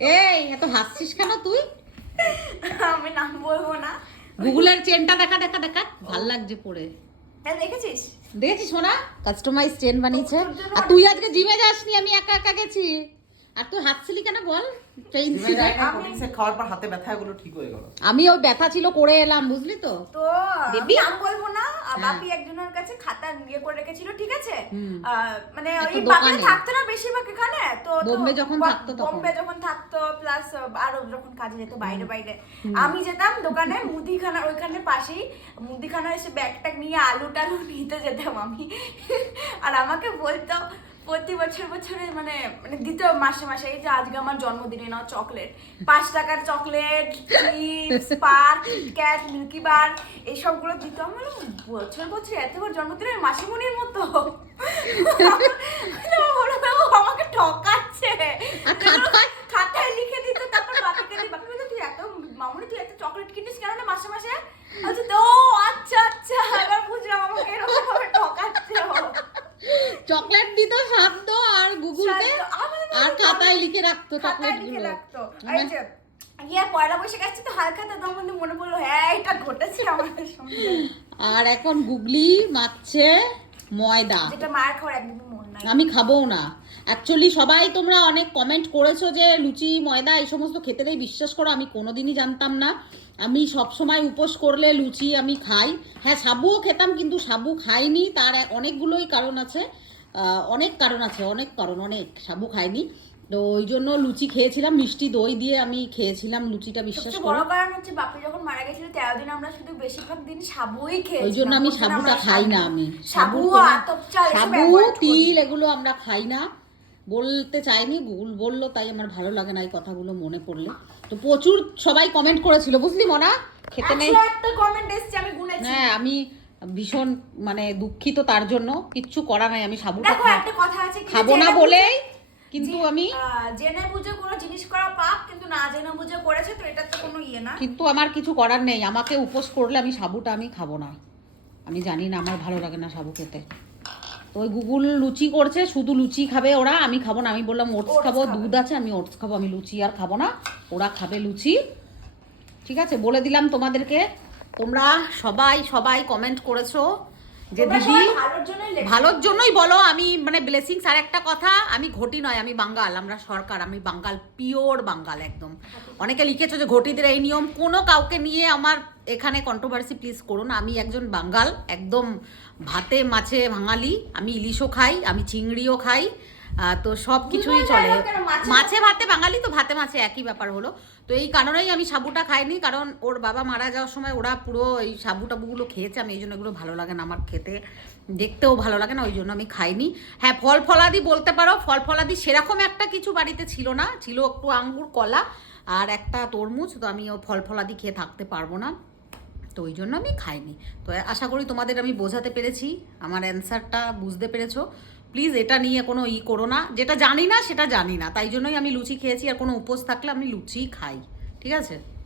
এই এত হাসছিস কেন তুই? আমি নাম বলব না। গুগলের চেনটা দেখা দেখা দেখা। ভালো লাগছে পরে হ্যাঁ দেখেছিস? দেখেছিস সোনা? কাস্টমাইজ চেন বানিয়েছে। আর তুই আজকে জিমে যাসনি? আমি একা একা গেছি। আর তুই হাসছিলি কেন বল? চেইন জিমে যাই না প্রোটিন শেক খাওয়ার পর হাতে ব্যথা গুলো ঠিক হয়ে গেল। আমি ওই ব্যথা ছিল করে এলাম বুঝলি তো? নাম বলব না হ্যাঁ। বাপি একজনের কাছে খাতা ইয়ে করে রেখেছিল ঠিক আছে? মানে ওই বাপি থাকতো না বেশিরভাগ এখানে তো তো বোম্বে যখন থাকতো তখন। বোম্বে যখন থাকতো প্লাস আরও যখন কাজে যেত বাইরে বাইরে। আমি যেতাম দোকানে মুদিখানার ওইখানে পাশেই মুদিখানার এসে ব্যাগ ট্যাগ নিয়ে আলু টালু নিতে যেতাম আমি। আর আমাকে বলতো প্রতি বছর বছরে মানে মানে দিত মাসে মাসে এই যে আজকে আমার জন্মদিনে না চকলেট। পাঁচ টাকার chocolate chips Perk cat milky bar এইসবগুলো দিত আমার বললাম, বছর বছর এতবার জন্মদিনে মাসিমণির মতো আমি বললাম, ও আমাকে ঠকাচ্ছে আর খাতায়? খাতায় লিখে দিত তারপর বাপিকে দিই বাপি বলতো তুই এত মামুনি তুই এত চকলেট কিনিস কেন না মাসে মাসে আচ্ছা তো ও আচ্ছা আচ্ছা এবার বুঝলাম আমাকে এরকম ভাবে ঠকাচ্ছে ও চকলেট দিত শব্দ আর গুগলতে শান্ত, আমাদের আর খাতায় লিখে রাখতো খাতায় লিখে রাখতো। এই যে ইয়ে পয়লা বৈশাখ আসছে তো হালকা তো তখন মনে পড়ল হ্যাঁ এটা ঘটেছে আমাদের সঙ্গে। আর এখন গুগলি মাখছে ময়দা। যেটা মায়ের খাওয়ার একদমই মন নাই। আমি খাব না। অ্যাকচুয়ালি সবাই তোমরা অনেক কমেন্ট করেছ যে লুচি ময়দা এই সমস্ত খেতে দেয় বিশ্বাস করো আমি কোনোদিনই জানতাম না। আমি সব সময় উপোস করলে লুচি আমি খাই। হ্যাঁ সাবুও খেতাম কিন্তু সাবু খাইনি তার অনেকগুলোই কারণ আছে। অনেক কারণ আছে অনেক কারণ অনেক। সাবু খাইনি। তো ওই জন্য লুচি খেয়েছিলাম মিষ্টি দই দিয়ে আমি খেয়েছিলাম লুচিটা বিশ্বাস করো। বড় কারণ হচ্ছে বাপি যখন মারা গেছিল তেরো দিন আমরা শুধু বেশিরভাগ দিন সাবুই খেয়েছি ওই জন্য আমি সাবুটা খাই না আমি। সাবু আতপ চাল সাবু তিল এগুলো আমরা খাই না। বলতে চাইনি গুগল বলল তাই আমার ভালো লাগে না এই কথাগুলো মনে পড়লে। তো প্রচুর সবাই কমেন্ট করেছিল বুঝলি মনা? খেতে নেই। একটা কমেন্ট এসছে আমি গুনেছি। হ্যাঁ আমি ভীষণ মানে দুঃখিত তার জন্য। কিচ্ছু করা নাই আমি সাবুটা একটা কথা আছে খাব না বলেই কিন্তু আমি জেনে বুঝে কোনো জিনিস করা পাপ কিন্তু না জেনে বুঝে করেছে তো এটা তো কোনো ইয়ে না। কিন্তু আমার কিছু করার নেই। আমাকে উপোস করলে আমি সাবুটা আমি খাব না। আমি জানি না আমার ভালো লাগে না সাবু খেতে। তো ওই গুগল লুচি করছে শুধু লুচি খাবে ওরা আমি খাব না। আমি বললাম ওটস খাব। দুধ আছে আমি ওটস খাব আমি লুচি আর খাব না। ওরা খাবে লুচি। ঠিক আছে বলে দিলাম তোমাদেরকে। তোমরা সবাই সবাই কমেন্ট করেছ যে দিদি ভালোর জন্যই বলো আমি মানে ব্লেসিংস আর একটা কথা আমি ঘটি নয় আমি বাঙ্গাল আমরা সরকার আমি বাঙ্গাল পিওর বাঙ্গাল একদম। অনেকে লিখেছো যে ঘটিদের এই নিয়ম কোনো কাউকে নিয়ে আমার এখানে কন্ট্রোভার্সি প্লিজ করুন আমি একজন বাঙ্গাল একদম ভাতে মাছে ভাঙালি আমি ইলিশও খাই আমি চিংড়িও খাই তো সব কিছুই চলে? মাছে- মাছে ভাতে বাঙালি তো ভাতে মাছে একই ব্যাপার হলো। তো এই কারণেই আমি সাবুটা খাইনি কারণ ওর বাবা মারা যাওয়ার সময় ওরা পুরো এই সাবু টাবুগুলো খেয়েছে আমি এই জন্য এগুলো ভালো লাগে না আমার খেতে। দেখতেও ভালো লাগে না ওই জন্য আমি খাইনি। হ্যাঁ ফল ফলাদি বলতে পারো ফল ফলাদি সেরকম একটা কিছু বাড়িতে ছিল না ছিল একটু আঙ্গুর কলা আর একটা তরমুজ তো আমি ও ফল ফলাদি খেয়ে থাকতে পারব না। তো ওই জন্য আমি খাইনি। তো আশা করি তোমাদের আমি বোঝাতে পেরেছি আমার অ্যান্সারটা বুঝতে পেরেছ। প্লিজ এটা নিয়ে কোনো ই করো না। যেটা জানি না, সেটা জানি না। তাই জন্যই আমি লুচি খেয়েছি আর কোনো উপোস থাকলে আমি লুচি খাই। ঠিক আছে?